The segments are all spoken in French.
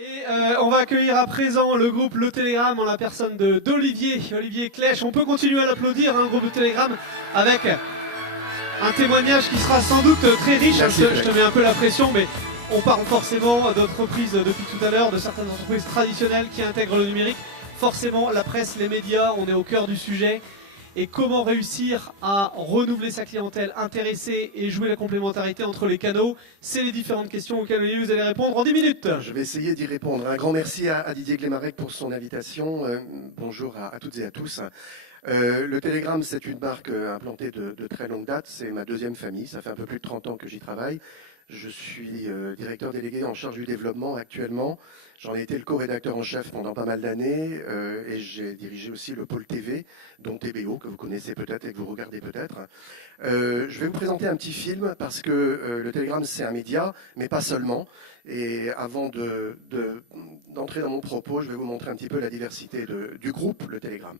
Et on va accueillir à présent le groupe Le Télégramme en la personne d'Olivier Clèche. On peut continuer à l'applaudir, hein, groupe Le Télégramme, avec un témoignage qui sera sans doute très riche. Je te mets un peu la pression, mais on parle forcément d'entreprises depuis tout à l'heure, de certaines entreprises traditionnelles qui intègrent le numérique. Forcément, la presse, les médias, on est au cœur du sujet. Et comment réussir à renouveler sa clientèle, intéresser et jouer la complémentarité entre les canaux, c'est les différentes questions auxquelles vous allez répondre en 10 minutes. Je vais essayer d'y répondre. Un grand merci à Didier Glemarec pour son invitation. Bonjour à toutes et à tous. Le Télégramme, c'est une marque implantée de très longue date. C'est ma deuxième famille. Ça fait un peu plus de 30 ans que j'y travaille. Je suis directeur délégué en charge du développement actuellement. J'en ai été le co-rédacteur en chef pendant pas mal d'années et j'ai dirigé aussi le pôle TV, dont TBO, que vous connaissez peut-être et que vous regardez peut-être. Je vais vous présenter un petit film parce que le Télégramme, c'est un média, mais pas seulement. Et avant d'entrer dans mon propos, je vais vous montrer un petit peu la diversité du groupe, le Télégramme.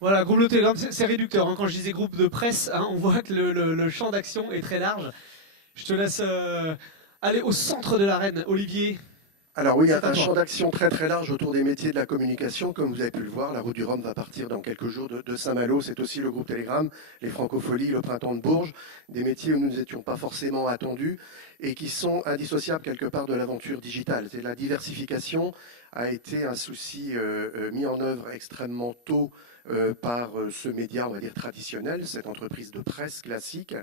Voilà, groupe Le Télégramme, c'est réducteur. Hein. Quand je disais groupe de presse, hein, on voit que le champ d'action est très large. Je te laisse aller au centre de l'arène, Olivier. Alors oui, il y a un champ d'action très très large autour des métiers de la communication. Comme vous avez pu le voir, la route du Rhum va partir dans quelques jours de Saint-Malo. C'est aussi le groupe Télégramme, les Francopholies, le Printemps de Bourges, des métiers où nous n'étions pas forcément attendus et qui sont indissociables quelque part de l'aventure digitale. La diversification a été un souci mis en œuvre extrêmement tôt par ce média, on va dire, traditionnel, cette entreprise de presse classique,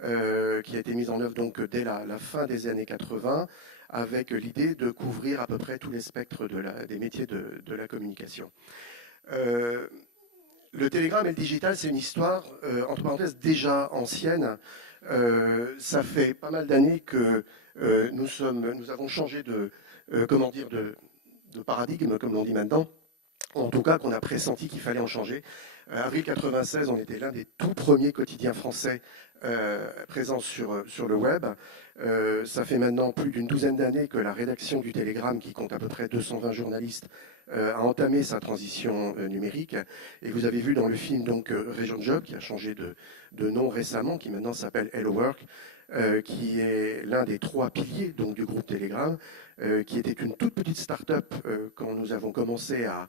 qui a été mise en œuvre donc dès la fin des années 80, avec l'idée de couvrir à peu près tous les spectres des métiers de la communication. Le Télégramme et le digital, c'est une histoire, entre parenthèses, déjà ancienne. Ça fait pas mal d'années que nous avons changé de paradigme, comme l'on dit maintenant. En tout cas, qu'on a pressenti qu'il fallait en changer. Avril 96, on était l'un des tout premiers quotidiens français présents sur le web. Ça fait maintenant plus d'une douzaine d'années que la rédaction du Télégramme, qui compte à peu près 220 journalistes, a entamé sa transition numérique. Et vous avez vu dans le film donc Région Job, qui a changé de nom récemment, qui maintenant s'appelle Hello Work, qui est l'un des 3 piliers donc, du groupe Telegram, qui était une toute petite start-up quand nous avons commencé à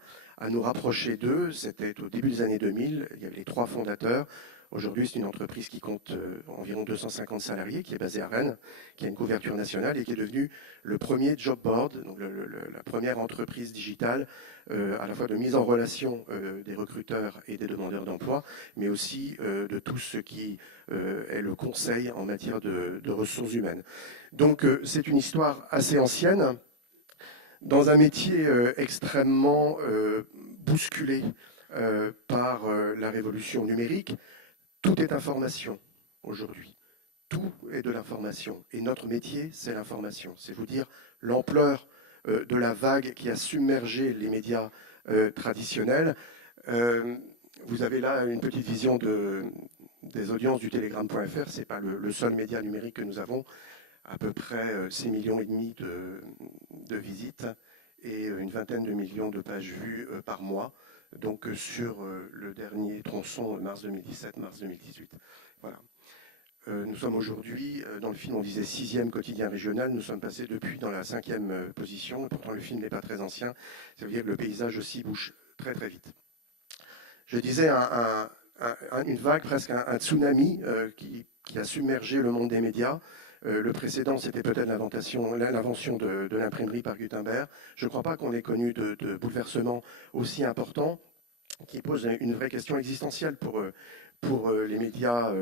nous rapprocher d'eux. C'était au début des années 2000, il y avait les 3 fondateurs. Aujourd'hui, c'est une entreprise qui compte environ 250 salariés, qui est basée à Rennes, qui a une couverture nationale et qui est devenue le premier job board, donc la première entreprise digitale à la fois de mise en relation des recruteurs et des demandeurs d'emploi, mais aussi de tout ce qui est le conseil en matière de ressources humaines. Donc c'est une histoire assez ancienne, dans un métier extrêmement bousculé par la révolution numérique. Tout est information aujourd'hui. Tout est de l'information. Et notre métier, c'est l'information. C'est vous dire l'ampleur de la vague qui a submergé les médias traditionnels. Vous avez là une petite vision des audiences du Telegram.fr. Ce n'est pas le seul média numérique que nous avons. À peu près 6,5 millions de visites et une vingtaine de millions de pages vues par mois. Donc sur le dernier tronçon, mars 2017, mars 2018. Voilà. Nous sommes aujourd'hui, dans le film on disait 6e quotidien régional, nous sommes passés depuis dans la 5e position, et pourtant le film n'est pas très ancien, ça veut dire que le paysage aussi bouge très très vite. Je disais une vague, presque un tsunami qui a submergé le monde des médias. Le précédent, c'était peut-être l'invention de l'imprimerie par Gutenberg. Je ne crois pas qu'on ait connu de bouleversement aussi important qui pose une vraie question existentielle pour les médias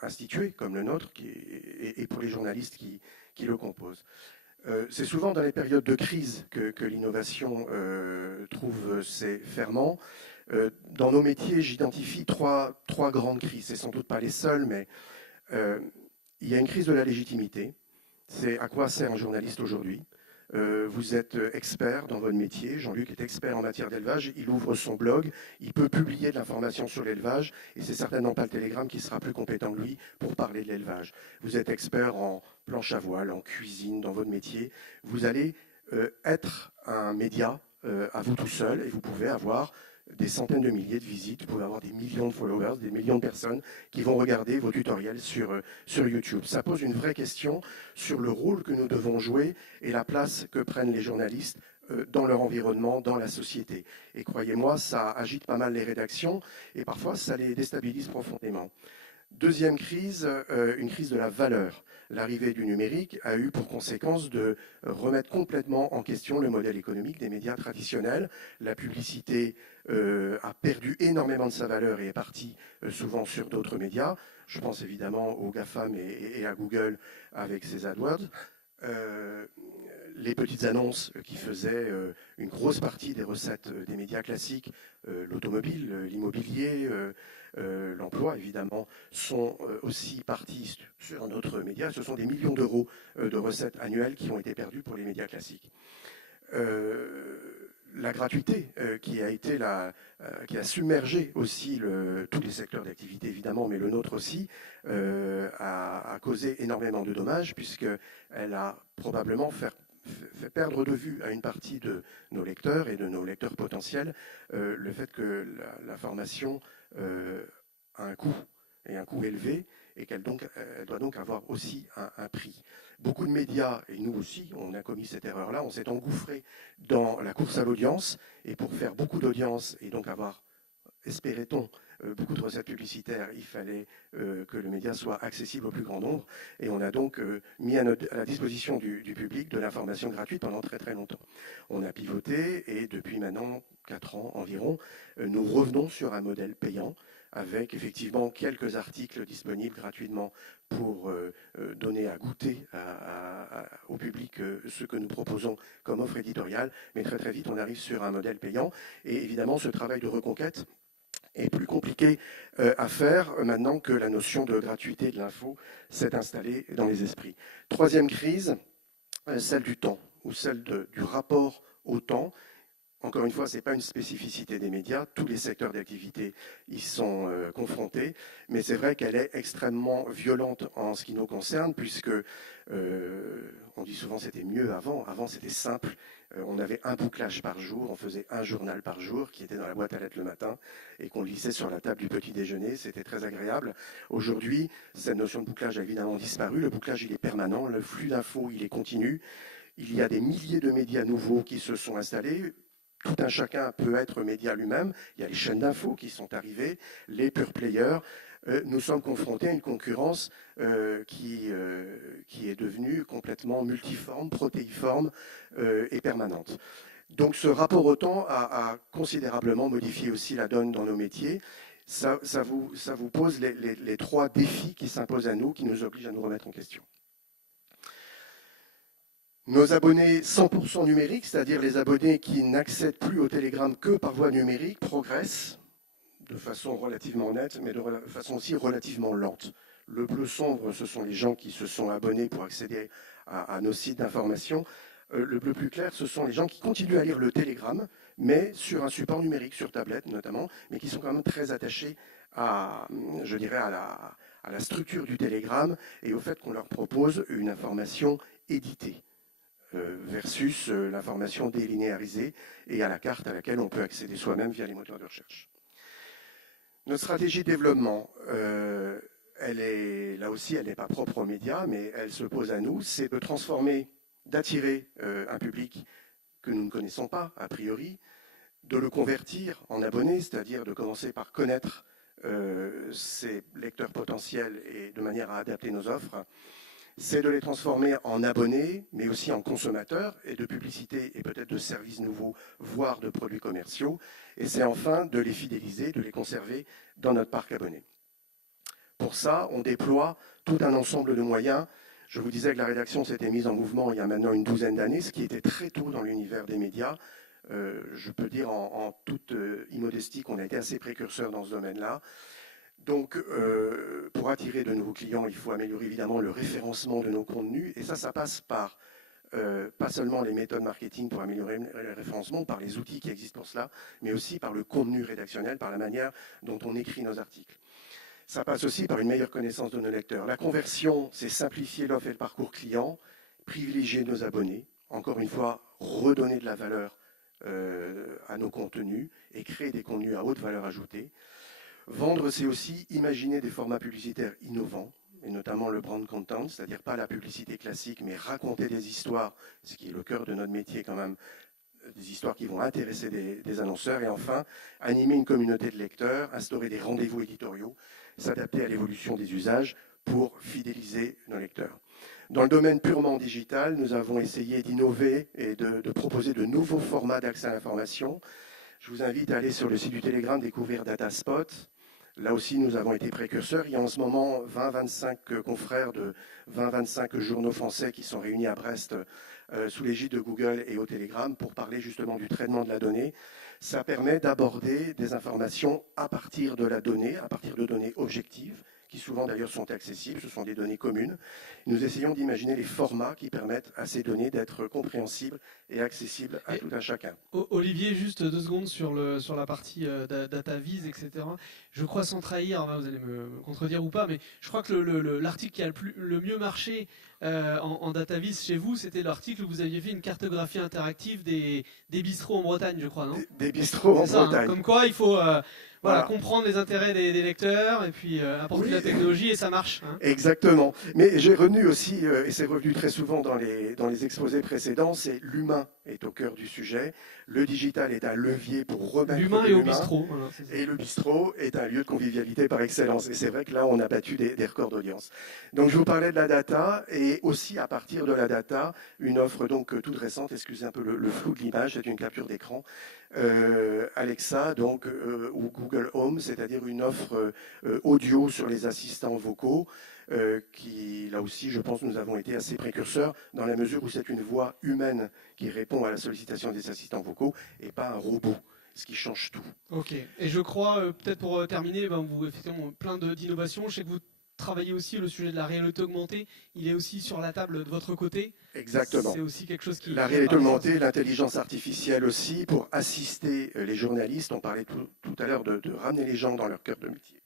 institués comme le nôtre et pour les journalistes qui le composent. C'est souvent dans les périodes de crise que l'innovation trouve ses ferments. Dans nos métiers, j'identifie trois grandes crises. Ce ne sont sans doute pas les seules, mais il y a une crise de la légitimité. C'est à quoi sert un journaliste aujourd'hui ? Vous êtes expert dans votre métier. Jean-Luc est expert en matière d'élevage. Il ouvre son blog. Il peut publier de l'information sur l'élevage. Et c'est certainement pas le Télégramme qui sera plus compétent que lui pour parler de l'élevage. Vous êtes expert en planche à voile, en cuisine, dans votre métier. Vous allez être un média à vous tout seul et vous pouvez avoir des centaines de milliers de visites, vous pouvez avoir des millions de followers, des millions de personnes qui vont regarder vos tutoriels sur YouTube. Ça pose une vraie question sur le rôle que nous devons jouer et la place que prennent les journalistes dans leur environnement, dans la société. Et croyez-moi, ça agite pas mal les rédactions et parfois ça les déstabilise profondément. Deuxième crise, une crise de la valeur. L'arrivée du numérique a eu pour conséquence de remettre complètement en question le modèle économique des médias traditionnels. La publicité a perdu énormément de sa valeur et est partie souvent sur d'autres médias. Je pense évidemment aux GAFAM et à Google avec ses AdWords. Les petites annonces qui faisaient une grosse partie des recettes des médias classiques, l'automobile, l'immobilier, l'emploi évidemment, sont aussi partis sur notre média. Ce sont des millions d'euros de recettes annuelles qui ont été perdues pour les médias classiques. La gratuité qui a submergé aussi tous les secteurs d'activité évidemment, mais le nôtre aussi, a causé énormément de dommages puisqu'elle a probablement fait perdre de vue à une partie de nos lecteurs et de nos lecteurs potentiels le fait que l'information a un coût, et un coût élevé, et qu'elle doit donc avoir aussi un prix. Beaucoup de médias, et nous aussi, on a commis cette erreur-là, on s'est engouffré dans la course à l'audience, et pour faire beaucoup d'audience, et donc avoir, espérait-on, beaucoup de recettes publicitaires, il fallait que le média soit accessible au plus grand nombre, et on a donc mis à la disposition du public de l'information gratuite pendant très très longtemps. On a pivoté, et depuis maintenant 4 ans environ, nous revenons sur un modèle payant, avec effectivement quelques articles disponibles gratuitement pour donner à goûter au public ce que nous proposons comme offre éditoriale. Mais très très vite, on arrive sur un modèle payant. Et évidemment, ce travail de reconquête est plus compliqué à faire maintenant que la notion de gratuité de l'info s'est installée dans les esprits. Troisième crise, celle du temps, ou celle du rapport au temps. Encore une fois, ce n'est pas une spécificité des médias, tous les secteurs d'activité y sont confrontés, mais c'est vrai qu'elle est extrêmement violente en ce qui nous concerne, puisque on dit souvent c'était mieux avant, avant c'était simple, on avait un bouclage par jour, on faisait un journal par jour qui était dans la boîte à lettres le matin et qu'on glissait sur la table du petit déjeuner, c'était très agréable. Aujourd'hui, cette notion de bouclage a évidemment disparu, le bouclage il est permanent, le flux d'infos il est continu, il y a des milliers de médias nouveaux qui se sont installés. Tout un chacun peut être média lui-même. Il y a les chaînes d'infos qui sont arrivées, les pure players. Nous sommes confrontés à une concurrence qui est devenue complètement multiforme, protéiforme et permanente. Donc ce rapport au temps a considérablement modifié aussi la donne dans nos métiers. Ça vous pose les trois défis qui s'imposent à nous, qui nous obligent à nous remettre en question. Nos abonnés 100% numériques, c'est-à-dire les abonnés qui n'accèdent plus au Telegram que par voie numérique, progressent de façon relativement nette, mais de façon aussi relativement lente. Le bleu sombre, ce sont les gens qui se sont abonnés pour accéder à nos sites d'information. Le bleu plus clair, ce sont les gens qui continuent à lire le Telegram, mais sur un support numérique, sur tablette notamment, mais qui sont quand même très attachés à, je dirais, à la structure du Telegram et au fait qu'on leur propose une information éditée versus l'information délinéarisée et à la carte à laquelle on peut accéder soi-même via les moteurs de recherche. Notre stratégie de développement, elle est, là aussi, elle n'est pas propre aux médias, mais elle se pose à nous, c'est de transformer, d'attirer un public que nous ne connaissons pas, a priori, de le convertir en abonné, c'est-à-dire de commencer par connaître ses lecteurs potentiels et de manière à adapter nos offres, c'est de les transformer en abonnés, mais aussi en consommateurs, et de publicité et peut-être de services nouveaux, voire de produits commerciaux. Et c'est enfin de les fidéliser, de les conserver dans notre parc abonné. Pour ça, on déploie tout un ensemble de moyens. Je vous disais que la rédaction s'était mise en mouvement il y a maintenant une douzaine d'années, ce qui était très tôt dans l'univers des médias. Je peux dire en toute immodestie qu'on a été assez précurseurs dans ce domaine-là. Donc, pour attirer de nouveaux clients, il faut améliorer évidemment le référencement de nos contenus. Et ça passe par pas seulement les méthodes marketing pour améliorer le référencement, par les outils qui existent pour cela, mais aussi par le contenu rédactionnel, par la manière dont on écrit nos articles. Ça passe aussi par une meilleure connaissance de nos lecteurs. La conversion, c'est simplifier l'offre et le parcours client, privilégier nos abonnés, encore une fois, redonner de la valeur à nos contenus et créer des contenus à haute valeur ajoutée. Vendre, c'est aussi imaginer des formats publicitaires innovants, et notamment le brand content, c'est-à-dire pas la publicité classique, mais raconter des histoires, ce qui est le cœur de notre métier quand même, des histoires qui vont intéresser des annonceurs. Et enfin, animer une communauté de lecteurs, instaurer des rendez-vous éditoriaux, s'adapter à l'évolution des usages pour fidéliser nos lecteurs. Dans le domaine purement digital, nous avons essayé d'innover et de proposer de nouveaux formats d'accès à l'information. Je vous invite à aller sur le site du Telegram découvrir Dataspot. Là aussi, nous avons été précurseurs. Il y a en ce moment 20-25 confrères de 20-25 journaux français qui sont réunis à Brest sous l'égide de Google et au Telegram pour parler justement du traitement de la donnée. Ça permet d'aborder des informations à partir de la donnée, à partir de données objectives, qui souvent d'ailleurs sont accessibles, ce sont des données communes. Nous essayons d'imaginer les formats qui permettent à ces données d'être compréhensibles et accessibles à tout un chacun. Olivier, juste 2 secondes sur la partie DataVis, etc. Je crois sans trahir, vous allez me contredire ou pas, mais je crois que l'article qui a le mieux marché en DataVis chez vous, c'était l'article où vous aviez fait une cartographie interactive des bistrots en Bretagne, je crois, non ? Des bistrots en Bretagne. Comme quoi, il faut comprendre les intérêts des lecteurs et puis apporter de la technologie et ça marche. Hein. Exactement. Mais j'ai retenu aussi, et c'est revenu très souvent dans les exposés précédents, c'est l'humain est au cœur du sujet. Le digital est un levier pour remettre l'humain et au bistrot. Voilà, et le bistrot est un lieu de convivialité par excellence. Et c'est vrai que là, on a battu des records d'audience. Donc, je vous parlais de la data et aussi à partir de la data, une offre donc toute récente, excusez un peu le flou de l'image, c'est une capture d'écran. Alexa, donc, ou Google Home, c'est-à-dire une offre audio sur les assistants vocaux, qui, là aussi, je pense, nous avons été assez précurseurs dans la mesure où c'est une voix humaine qui répond à la sollicitation des assistants vocaux et pas un robot, ce qui change tout. Ok. Et je crois, peut-être pour terminer, vous effectivement plein d'innovations. Je sais que vous travaillez aussi le sujet de la réalité augmentée. Il est aussi sur la table de votre côté. Exactement. C'est aussi quelque chose qui... La réalité augmentée, l'intelligence artificielle aussi, pour assister les journalistes. On parlait tout à l'heure de ramener les gens dans leur cœur de métier.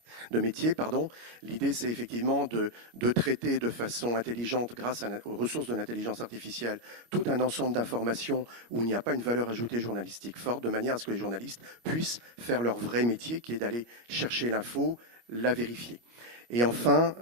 L'idée, c'est effectivement de traiter de façon intelligente, grâce aux ressources de l'intelligence artificielle, tout un ensemble d'informations où il n'y a pas une valeur ajoutée journalistique forte, de manière à ce que les journalistes puissent faire leur vrai métier, qui est d'aller chercher l'info, la vérifier. Et enfin,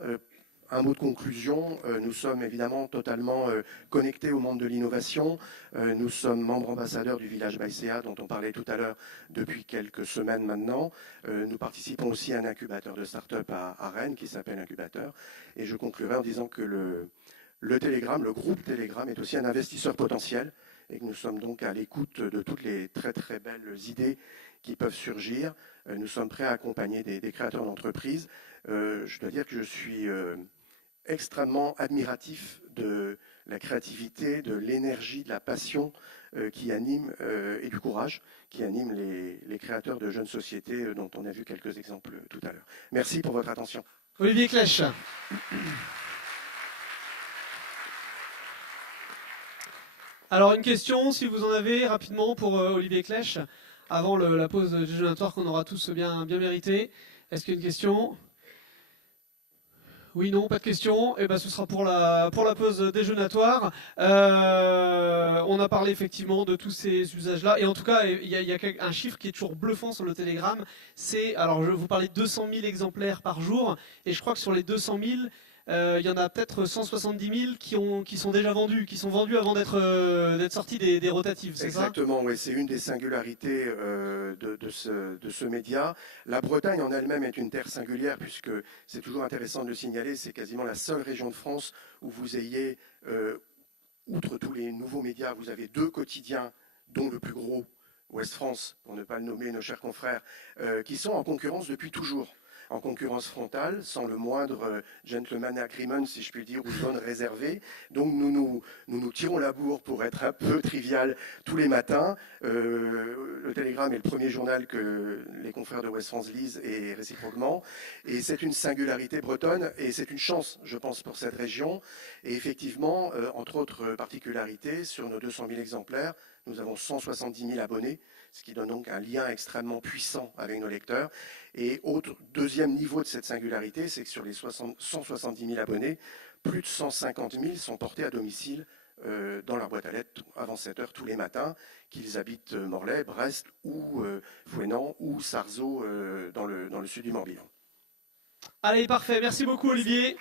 un mot de conclusion, nous sommes évidemment totalement connectés au monde de l'innovation. Nous sommes membres ambassadeurs du village Baïséa, dont on parlait tout à l'heure depuis quelques semaines maintenant. Nous participons aussi à un incubateur de start-up à Rennes qui s'appelle Incubateur. Et je conclurai en disant que le Telegram, le groupe Telegram, est aussi un investisseur potentiel et que nous sommes donc à l'écoute de toutes les très très belles idées qui peuvent surgir. Nous sommes prêts à accompagner des créateurs d'entreprises. Je dois dire que je suis extrêmement admiratif de la créativité, de l'énergie, de la passion qui anime, et du courage qui anime les créateurs de jeunes sociétés dont on a vu quelques exemples tout à l'heure. Merci pour votre attention. Olivier Clèche. Alors une question, si vous en avez rapidement pour Olivier Clèche, avant la pause déjeunatoire qu'on aura tous bien méritée. Est-ce qu'il y a une question ? Oui, non, pas de question. Eh ben, ce sera pour la pause déjeunatoire. On a parlé effectivement de tous ces usages-là. Et en tout cas, il y a un chiffre qui est toujours bluffant sur le Telegram. C'est, alors je vous parlais de 200 000 exemplaires par jour. Et je crois que sur les 200 000, il y en a peut-être 170 000 qui sont déjà vendus, qui sont vendus avant d'être sortis des rotatives, c'est ça ? Exactement, oui, c'est une des singularités de ce média. La Bretagne en elle-même est une terre singulière, puisque c'est toujours intéressant de le signaler, c'est quasiment la seule région de France où vous ayez, outre tous les nouveaux médias, vous avez 2 quotidiens, dont le plus gros, Ouest France, pour ne pas le nommer, nos chers confrères, qui sont en concurrence depuis toujours. En concurrence frontale, sans le moindre gentleman agreement, si je puis dire, ou zone réservée. Donc nous tirons la bourre pour être un peu trivial tous les matins. Le Télégramme est le premier journal que les confrères de Ouest France lisent et réciproquement. Et c'est une singularité bretonne et c'est une chance, je pense, pour cette région. Et effectivement, entre autres particularités, sur nos 200 000 exemplaires, nous avons 170 000 abonnés, ce qui donne donc un lien extrêmement puissant avec nos lecteurs. Et deuxième niveau de cette singularité, c'est que sur les 170 000 abonnés, plus de 150 000 sont portés à domicile dans leur boîte à lettres avant 7 heures tous les matins, qu'ils habitent Morlaix, Brest ou Fouesnant ou Sarzeau dans le sud du Morbihan. Allez, parfait. Merci beaucoup, Olivier.